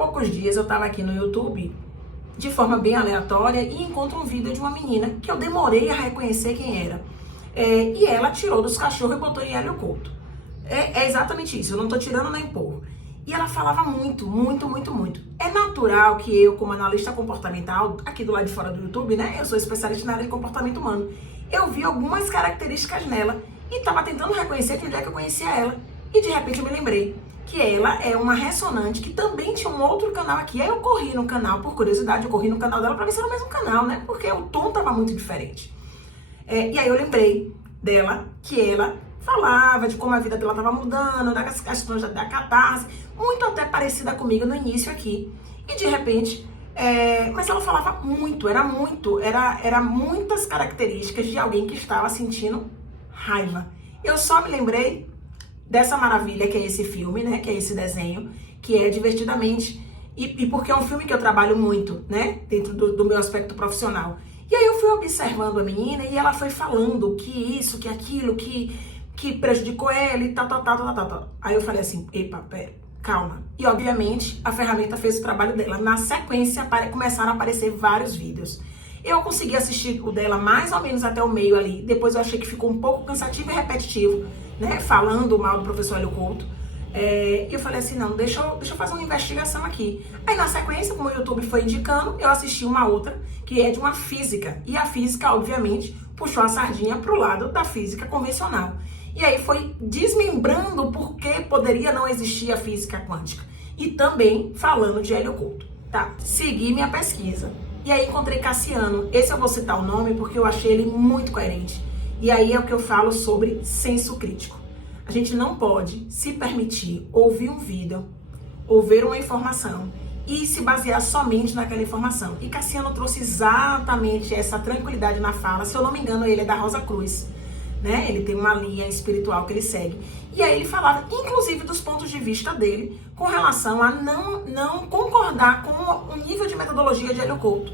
poucos dias eu estava aqui no YouTube, de forma bem aleatória, e encontro um vídeo de uma menina que eu demorei a reconhecer quem era. E ela tirou dos cachorros e botou em Hélio Couto. É exatamente isso, eu não tô tirando nem pôr. E ela falava muito. É natural que eu, como analista comportamental, aqui do lado de fora do YouTube, né? Eu sou especialista na área de comportamento humano. Eu vi algumas características nela e tava tentando reconhecer de onde é que eu conhecia ela. E de repente eu me lembrei que ela é uma ressonante que também tinha um outro canal aqui. Aí eu corri no canal, por curiosidade, eu corri no canal dela pra ver se era o mesmo canal, né? Porque o tom tava muito diferente. E aí eu lembrei dela, que ela falava de como a vida dela estava mudando, das questões da catarse, muito até parecida comigo no início aqui. E de repente, mas ela falava muito, era muitas características de alguém que estava sentindo raiva. Eu só me lembrei dessa maravilha que é esse filme, né, que é esse desenho, que é Divertidamente, e porque é um filme que eu trabalho muito, né, dentro do meu aspecto profissional. E aí eu fui observando a menina e ela foi falando que isso, que aquilo, que prejudicou ela e tal. Aí eu falei assim, epa, pera, calma. E obviamente a ferramenta fez o trabalho dela. Na sequência começaram a aparecer vários vídeos. Eu consegui assistir o dela mais ou menos até o meio ali. Depois eu achei que ficou um pouco cansativo e repetitivo, né? Falando mal do professor Hélio Couto. E eu falei assim, não, deixa eu fazer uma investigação aqui. Aí na sequência, como o YouTube foi indicando, eu assisti uma outra, que é de uma física. E a física, obviamente, puxou a sardinha pro lado da física convencional. E aí foi desmembrando por que poderia não existir a física quântica. E também falando de Hélio Couto. Tá, segui minha pesquisa. E aí encontrei Cassiano. Esse eu vou citar o nome porque eu achei ele muito coerente. E aí é o que eu falo sobre senso crítico. A gente não pode se permitir ouvir um vídeo, ou ver uma informação e se basear somente naquela informação. E Cassiano trouxe exatamente essa tranquilidade na fala. Se eu não me engano, ele é da Rosa Cruz, né? Ele tem uma linha espiritual que ele segue. E aí ele falava, inclusive, dos pontos de vista dele com relação a não concordar com o nível de metodologia de Hélio Couto,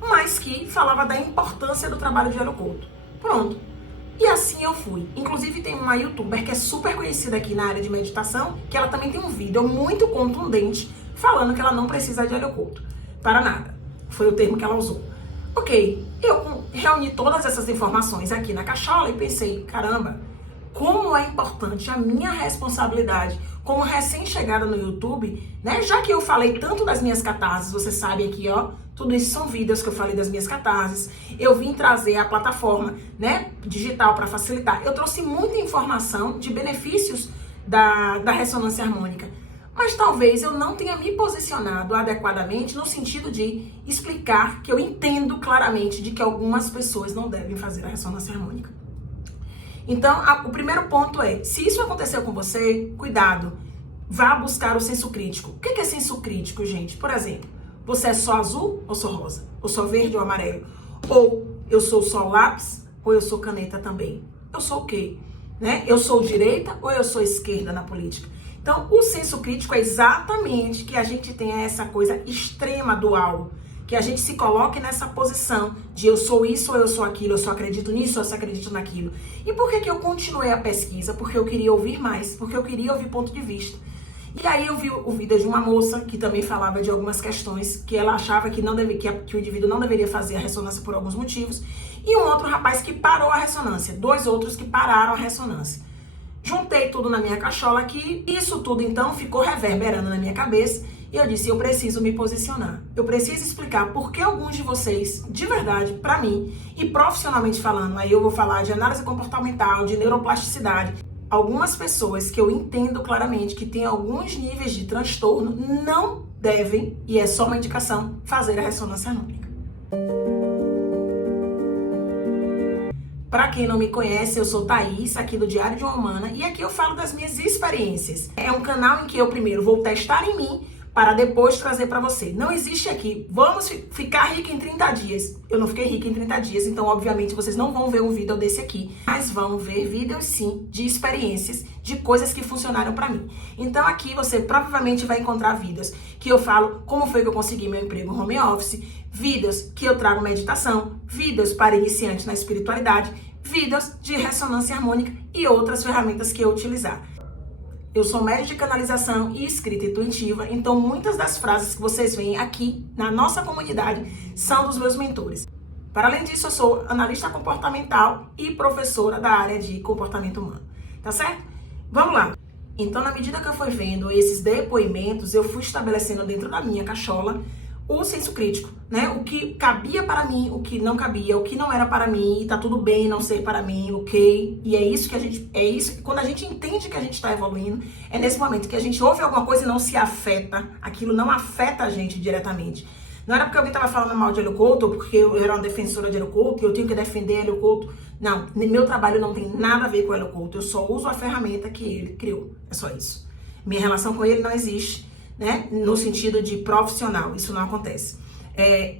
mas que falava da importância do trabalho de Hélio Couto. Pronto. E assim eu fui. Inclusive tem uma youtuber que é super conhecida aqui na área de meditação, que ela também tem um vídeo muito contundente falando que ela não precisa de Hélio Couto. Para nada. Foi o termo que ela usou. Ok, eu reuni todas essas informações aqui na cachola e pensei, caramba, como é importante a minha responsabilidade como recém-chegada no YouTube, né? Já que eu falei tanto das minhas catarses, você sabe aqui, ó, tudo isso são vídeos que eu falei das minhas catarses. Eu vim trazer a plataforma, né, digital para facilitar. Eu trouxe muita informação de benefícios da ressonância harmônica. Mas talvez eu não tenha me posicionado adequadamente no sentido de explicar que eu entendo claramente de que algumas pessoas não devem fazer a ressonância harmônica. Então, o primeiro ponto é, se isso aconteceu com você, cuidado, vá buscar o senso crítico. O que é senso crítico, gente? Por exemplo, você é só azul ou só rosa? Ou só verde ou amarelo? Ou eu sou só lápis ou eu sou caneta também? Eu sou o quê? Né? Eu sou direita ou eu sou esquerda na política? Então, o senso crítico é exatamente que a gente tenha essa coisa extrema dual, que a gente se coloque nessa posição de eu sou isso ou eu sou aquilo, eu só acredito nisso ou eu só acredito naquilo. E por que eu continuei a pesquisa? Porque eu queria ouvir mais, porque eu queria ouvir ponto de vista. E aí eu vi o vídeo de uma moça que também falava de algumas questões que ela achava que o indivíduo não deveria fazer a ressonância por alguns motivos, e um outro rapaz que parou a ressonância, dois outros que pararam a ressonância. Juntei tudo na minha cachola aqui, isso tudo então ficou reverberando na minha cabeça, e eu disse, eu preciso me posicionar. Eu preciso explicar por que alguns de vocês, de verdade, pra mim, e profissionalmente falando, aí eu vou falar de análise comportamental, de neuroplasticidade, algumas pessoas que eu entendo claramente que têm alguns níveis de transtorno não devem, e é só uma indicação, fazer a ressonância harmônica. Para quem não me conhece, eu sou Thaís, aqui do Diário de uma Humana, e aqui eu falo das minhas experiências. É um canal em que eu primeiro vou testar em mim, para depois trazer para você. Não existe aqui, vamos ficar rica em 30 dias. Eu não fiquei rica em 30 dias, então obviamente vocês não vão ver um vídeo desse aqui, mas vão ver vídeos sim, de experiências, de coisas que funcionaram para mim. Então aqui você provavelmente vai encontrar vídeos que eu falo como foi que eu consegui meu emprego home office, vídeos que eu trago meditação, vídeos para iniciantes na espiritualidade, vídeos de ressonância harmônica e outras ferramentas que eu utilizar. Eu sou médium de canalização e escrita intuitiva, então muitas das frases que vocês veem aqui na nossa comunidade são dos meus mentores. Para além disso, eu sou analista comportamental e professora da área de comportamento humano, tá certo? Vamos lá. Então, na medida que eu fui vendo esses depoimentos, eu fui estabelecendo dentro da minha cachola o senso crítico, né? O que cabia para mim, o que não cabia, o que não era para mim, e tá tudo bem não ser para mim, ok? E é isso que quando a gente entende que a gente está evoluindo, é nesse momento que a gente ouve alguma coisa e não se afeta, aquilo não afeta a gente diretamente. Não era porque alguém estava falando mal de Hélio Couto, ou porque eu era uma defensora de Hélio Couto, e eu tenho que defender Hélio Couto. Não, meu trabalho não tem nada a ver com Hélio Couto, eu só uso a ferramenta que ele criou, é só isso. Minha relação com ele não existe, né, no sentido de profissional, isso não acontece.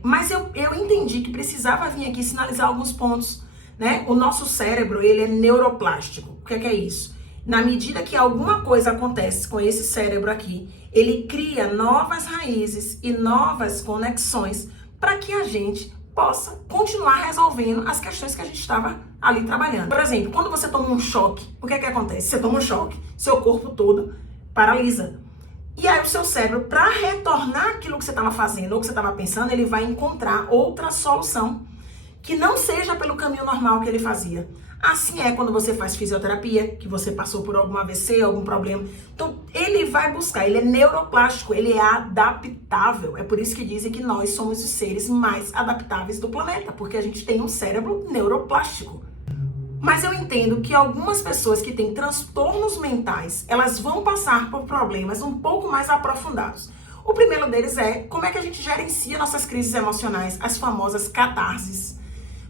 Mas eu entendi que precisava vir aqui sinalizar alguns pontos, né? O nosso cérebro, ele é neuroplástico. O que é isso? Na medida que alguma coisa acontece com esse cérebro aqui, ele cria novas raízes e novas conexões para que a gente possa continuar resolvendo as questões que a gente estava ali trabalhando. Por exemplo, quando você toma um choque, o que acontece? Você toma um choque, seu corpo todo paralisa. E aí o seu cérebro, para retornar aquilo que você estava fazendo ou que você estava pensando, ele vai encontrar outra solução que não seja pelo caminho normal que ele fazia. Assim é quando você faz fisioterapia, que você passou por algum AVC, algum problema. Então, ele vai buscar, ele é neuroplástico, ele é adaptável. É por isso que dizem que nós somos os seres mais adaptáveis do planeta, porque a gente tem um cérebro neuroplástico. Mas eu entendo que algumas pessoas que têm transtornos mentais, elas vão passar por problemas um pouco mais aprofundados. O primeiro deles é como é que a gente gerencia nossas crises emocionais, as famosas catarses.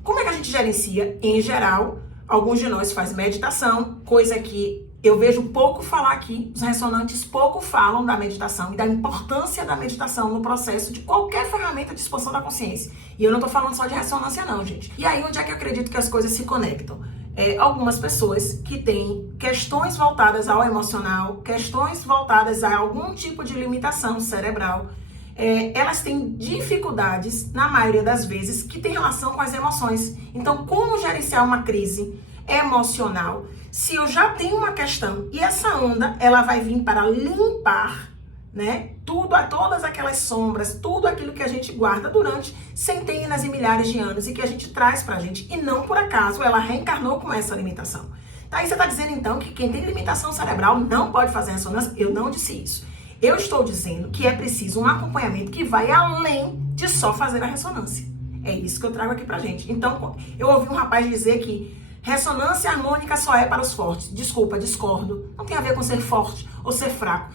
Como é que a gente gerencia? Em geral, alguns de nós faz meditação, coisa que eu vejo pouco falar aqui. Os ressonantes pouco falam da meditação e da importância da meditação no processo de qualquer ferramenta de expansão da consciência. E eu não tô falando só de ressonância não, gente. E aí, onde é que eu acredito que as coisas se conectam? Algumas pessoas que têm questões voltadas ao emocional, questões voltadas a algum tipo de limitação cerebral, elas têm dificuldades, na maioria das vezes, que tem relação com as emoções. Então, como gerenciar uma crise emocional se eu já tenho uma questão e essa onda, ela vai vir para limpar, né, todas aquelas sombras, tudo aquilo que a gente guarda durante centenas e milhares de anos e que a gente traz pra gente. E não por acaso ela reencarnou com essa limitação. Tá, aí você tá dizendo então que quem tem limitação cerebral não pode fazer ressonância? Eu não disse isso. Eu estou dizendo que é preciso um acompanhamento que vai além de só fazer a ressonância. É isso que eu trago aqui pra gente. Então, eu ouvi um rapaz dizer que ressonância harmônica só é para os fortes. Desculpa, discordo. Não tem a ver com ser forte ou ser fraco.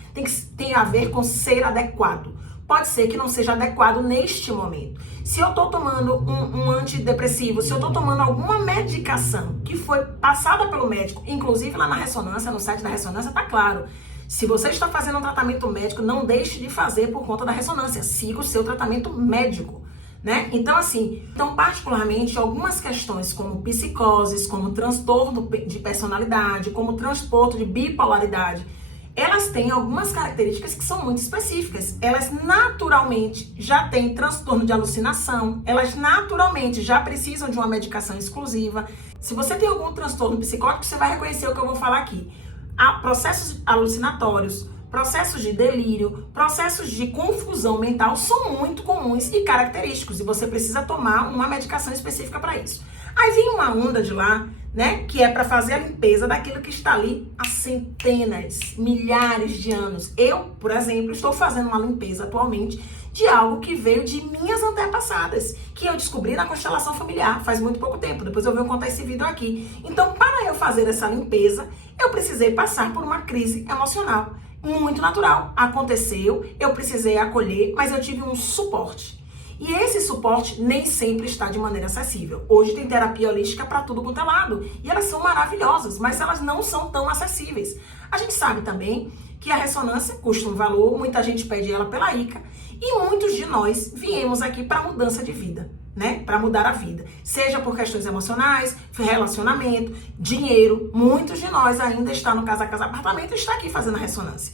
Tem a ver com ser adequado. Pode ser que não seja adequado neste momento. Se eu tô tomando um antidepressivo, se eu tô tomando alguma medicação que foi passada pelo médico, inclusive lá na ressonância, no site da ressonância, tá claro. Se você está fazendo um tratamento médico, não deixe de fazer por conta da ressonância. Siga o seu tratamento médico, né? Então, particularmente, algumas questões como psicoses, como transtorno de personalidade, como transtorno de bipolaridade, elas têm algumas características que são muito específicas. Elas naturalmente já têm transtorno de alucinação, elas naturalmente já precisam de uma medicação exclusiva. Se você tem algum transtorno psicótico, você vai reconhecer o que eu vou falar aqui. Há processos alucinatórios, processos de delírio, processos de confusão mental são muito comuns e característicos e você precisa tomar uma medicação específica para isso. Aí vem uma onda de lá, né, que é para fazer a limpeza daquilo que está ali há centenas, milhares de anos. Eu, por exemplo, estou fazendo uma limpeza atualmente de algo que veio de minhas antepassadas, que eu descobri na constelação familiar faz muito pouco tempo. Depois eu vou contar esse vídeo aqui. Então, para eu fazer essa limpeza, eu precisei passar por uma crise emocional. Muito natural. Aconteceu, eu precisei acolher, mas eu tive um suporte. E esse suporte nem sempre está de maneira acessível. Hoje tem terapia holística para tudo quanto é lado. E elas são maravilhosas, mas elas não são tão acessíveis. A gente sabe também que a ressonância custa um valor, muita gente pede ela pela ICA. E muitos de nós viemos aqui para mudança de vida, né? Para mudar a vida. Seja por questões emocionais, relacionamento, dinheiro. Muitos de nós ainda estão no Casa Apartamento e está aqui fazendo a ressonância.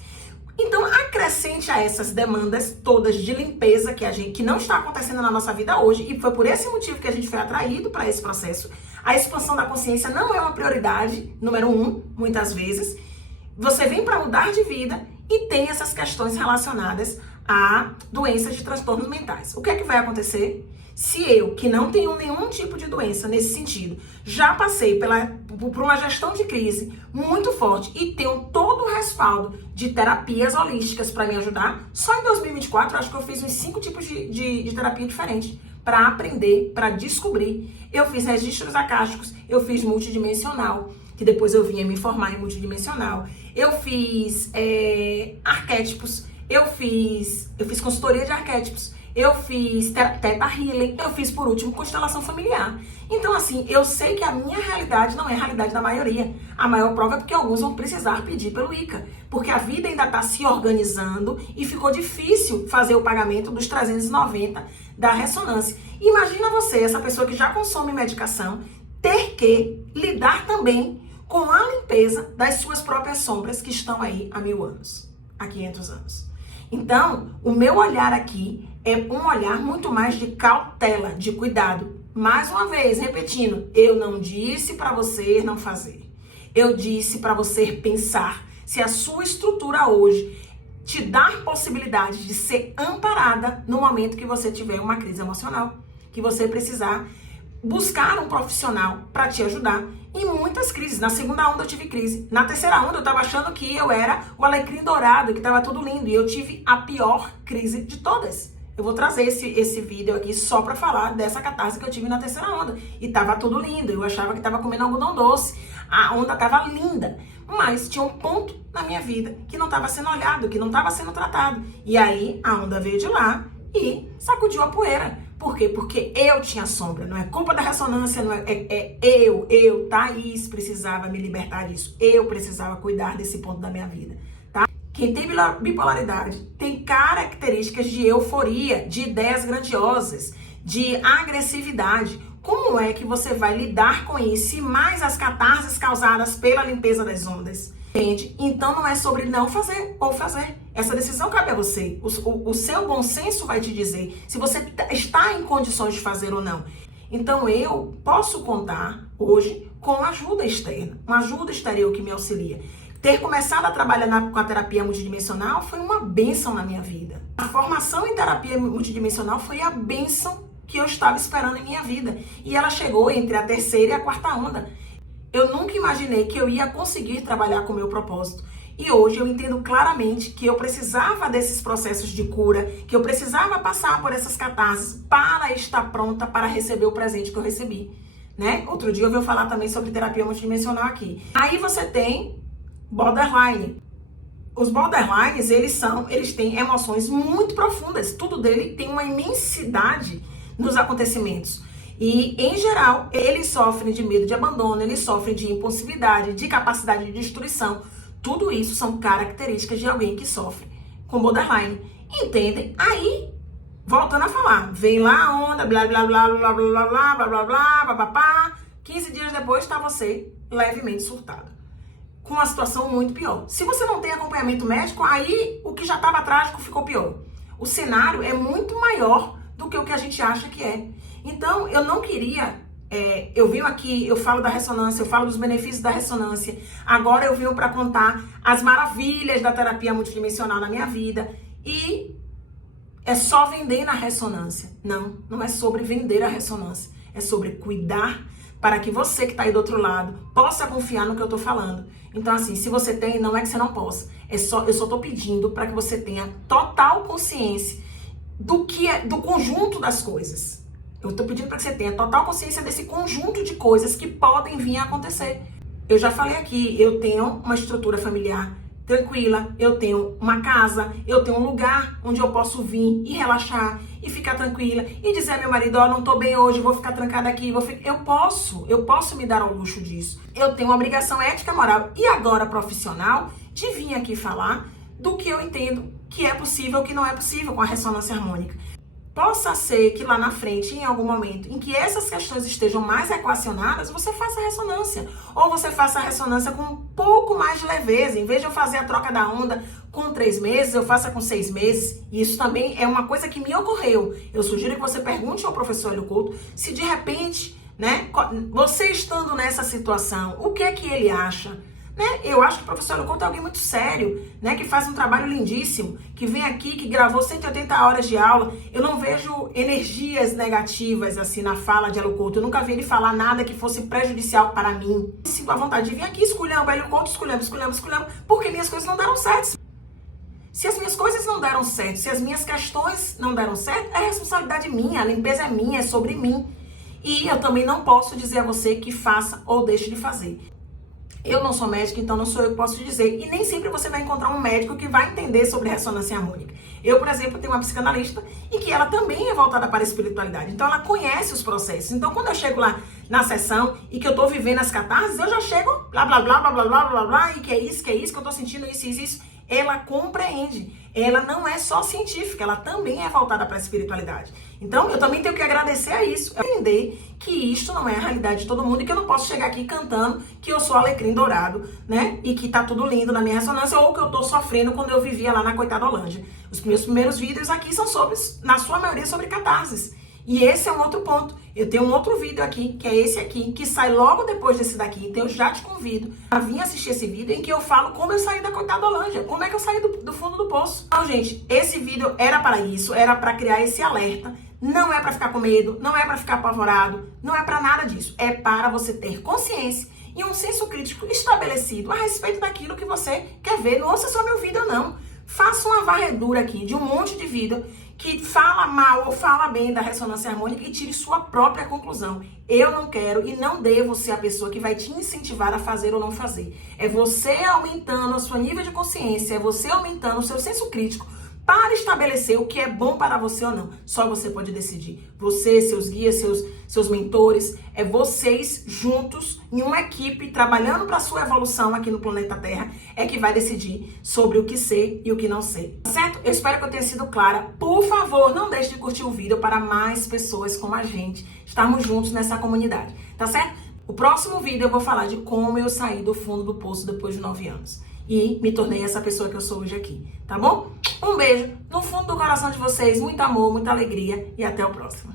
Então, acrescente a essas demandas todas de limpeza que não está acontecendo na nossa vida hoje, e foi por esse motivo que a gente foi atraído para esse processo. A expansão da consciência não é uma prioridade, número 1, muitas vezes. Você vem para mudar de vida e tem essas questões relacionadas a doenças de transtornos mentais. O que é que vai acontecer? Se eu, que não tenho nenhum tipo de doença nesse sentido, já passei por uma gestão de crise muito forte e tenho todo o respaldo de terapias holísticas para me ajudar, só em 2024 eu acho que eu fiz uns 5 tipos de terapia diferentes para aprender, para descobrir. Eu fiz registros acásticos, eu fiz multidimensional, que depois eu vinha me formar em multidimensional. Eu fiz arquétipos, eu fiz consultoria de arquétipos, eu fiz Theta Healing, eu fiz, por último, constelação familiar. Então, assim, eu sei que a minha realidade não é a realidade da maioria. A maior prova é porque alguns vão precisar pedir pelo ICA, porque a vida ainda está se organizando e ficou difícil fazer o pagamento dos 390 da ressonância. Imagina você, essa pessoa que já consome medicação, ter que lidar também com a limpeza das suas próprias sombras que estão aí há 1000 anos, há 500 anos. Então, o meu olhar aqui é um olhar muito mais de cautela, de cuidado. Mais uma vez, repetindo, eu não disse para você não fazer. Eu disse para você pensar se a sua estrutura hoje te dá possibilidade de ser amparada no momento que você tiver uma crise emocional, que você precisar buscar um profissional para te ajudar. Em muitas crises, na segunda onda eu tive crise, na terceira onda eu tava achando que eu era o alecrim dourado, que tava tudo lindo, e eu tive a pior crise de todas. Eu vou trazer esse vídeo aqui só pra falar dessa catarse que eu tive na terceira onda, e tava tudo lindo, eu achava que tava comendo algodão doce, a onda tava linda, mas tinha um ponto na minha vida que não tava sendo olhado, que não tava sendo tratado, e aí a onda veio de lá e sacudiu a poeira. Por quê? Porque eu tinha sombra, não é culpa da ressonância, não eu, Thaís, precisava me libertar disso, eu precisava cuidar desse ponto da minha vida, tá? Quem tem bipolaridade tem características de euforia, de ideias grandiosas, de agressividade. Como é que você vai lidar com isso e mais as catarses causadas pela limpeza das ondas? Entende? Então não é sobre não fazer ou fazer. Essa decisão cabe a você. O seu bom senso vai te dizer se você está em condições de fazer ou não. Então eu posso contar hoje com ajuda externa, uma ajuda exterior que me auxilia. Ter começado a trabalhar com a terapia multidimensional foi uma bênção na minha vida. A formação em terapia multidimensional foi a bênção que eu estava esperando em minha vida. E ela chegou entre a terceira e a quarta onda. Eu nunca imaginei que eu ia conseguir trabalhar com o meu propósito. E hoje eu entendo claramente que eu precisava desses processos de cura, que eu precisava passar por essas catarses para estar pronta para receber o presente que eu recebi, né? Outro dia eu vou falar também sobre terapia multidimensional aqui. Aí você tem borderline. Os borderlines, eles têm emoções muito profundas. Tudo dele tem uma imensidade nos acontecimentos. E, em geral, eles sofrem de medo de abandono, eles sofrem de impulsividade, de capacidade de destruição. Tudo isso são características de alguém que sofre com borderline. Entendem? Aí, voltando a falar, vem lá a onda, blá, blá, blá, blá, blá, blá, blá, blá, blá, blá, blá, blá, blá. 15 dias depois está você levemente surtado, com uma situação muito pior. Se você não tem acompanhamento médico, aí o que já estava trágico ficou pior. O cenário é muito maior do que o que a gente acha que é. Então, eu não queria, eu venho aqui, eu falo da ressonância, eu falo dos benefícios da ressonância, agora eu venho para contar as maravilhas da terapia multidimensional na minha vida, e é só vender na ressonância. Não, não é sobre vender a ressonância, é sobre cuidar para que você que está aí do outro lado possa confiar no que eu estou falando. Então, assim, se você tem, não é que você não possa, eu só estou pedindo para que você tenha total consciência do conjunto das coisas. Eu estou pedindo para que você tenha total consciência desse conjunto de coisas que podem vir a acontecer. Eu já falei aqui, eu tenho uma estrutura familiar tranquila, eu tenho uma casa, eu tenho um lugar onde eu posso vir e relaxar e ficar tranquila e dizer ao meu marido, ó, não estou bem hoje, vou ficar trancada aqui, eu posso me dar ao luxo disso. Eu tenho uma obrigação ética, moral e agora profissional de vir aqui falar do que eu entendo que é possível ou que não é possível com a ressonância harmônica. Possa ser que lá na frente, em algum momento, em que essas questões estejam mais equacionadas, você faça a ressonância. Ou você faça a ressonância com um pouco mais de leveza. Em vez de eu fazer a troca da onda com 3 meses, eu faça com 6 meses. E isso também é uma coisa que me ocorreu. Eu sugiro que você pergunte ao professor Hélio Couto se de repente, né, você estando nessa situação, o que é que ele acha né? Eu acho que o professor Hélio Couto é alguém muito sério, né? Que faz um trabalho lindíssimo, que vem aqui, que gravou 180 horas de aula. Eu não vejo energias negativas, assim, na fala de Hélio Couto. Eu nunca vi ele falar nada que fosse prejudicial para mim. Sinto a vontade de vir aqui, esculhamba Hélio Couto, esculhamba, porque minhas coisas não deram certo. Se as minhas coisas não deram certo, se as minhas questões não deram certo, é responsabilidade minha, a limpeza é minha, é sobre mim. E eu também não posso dizer a você que faça ou deixe de fazer. Eu não sou médica, então não sou eu que posso te dizer. E nem sempre você vai encontrar um médico que vai entender sobre ressonância harmônica. Eu, por exemplo, tenho uma psicanalista e que ela também é voltada para a espiritualidade. Então, ela conhece os processos. Então, quando eu chego lá na sessão e que eu tô vivendo as catarses, eu já chego blá, blá, blá, blá, blá, blá, blá, blá, e que é isso, que eu tô sentindo isso. Ela compreende. Ela não é só científica, ela também é voltada para a espiritualidade. Então, eu também tenho que agradecer a isso. Entender que isto não é a realidade de todo mundo e que eu não posso chegar aqui cantando que eu sou alecrim dourado, né? E que tá tudo lindo na minha ressonância ou que eu tô sofrendo quando eu vivia lá na coitada Holândia. Os meus primeiros vídeos aqui são sobre, na sua maioria, sobre catarses. E esse é um outro ponto. Eu tenho um outro vídeo aqui, que é esse aqui, que sai logo depois desse daqui. Então eu já te convido a vir assistir esse vídeo em que eu falo como eu saí da coitada Holândia, como é que eu saí do fundo do poço. Então, gente, esse vídeo era para isso, era para criar esse alerta. Não é para ficar com medo, não é para ficar apavorado, não é para nada disso. É para você ter consciência e um senso crítico estabelecido a respeito daquilo que você quer ver. Não ouça só meu vídeo, não. Faça uma varredura aqui de um monte de vídeo que fala mal ou fala bem da ressonância harmônica e tire sua própria conclusão. Eu não quero e não devo ser a pessoa que vai te incentivar a fazer ou não fazer. É você aumentando o seu nível de consciência, é você aumentando o seu senso crítico para estabelecer o que é bom para você ou não. Só você pode decidir. Você, seus guias, seus mentores, é vocês juntos em uma equipe trabalhando para a sua evolução aqui no planeta Terra é que vai decidir sobre o que ser e o que não ser. Certo? Eu espero que eu tenha sido clara. Por favor, não deixe de curtir o vídeo para mais pessoas como a gente estarmos juntos nessa comunidade. Tá certo? O próximo vídeo eu vou falar de como eu saí do fundo do poço depois de 9 anos. E me tornei essa pessoa que eu sou hoje aqui, tá bom? Um beijo no fundo do coração de vocês, muito amor, muita alegria e até o próximo.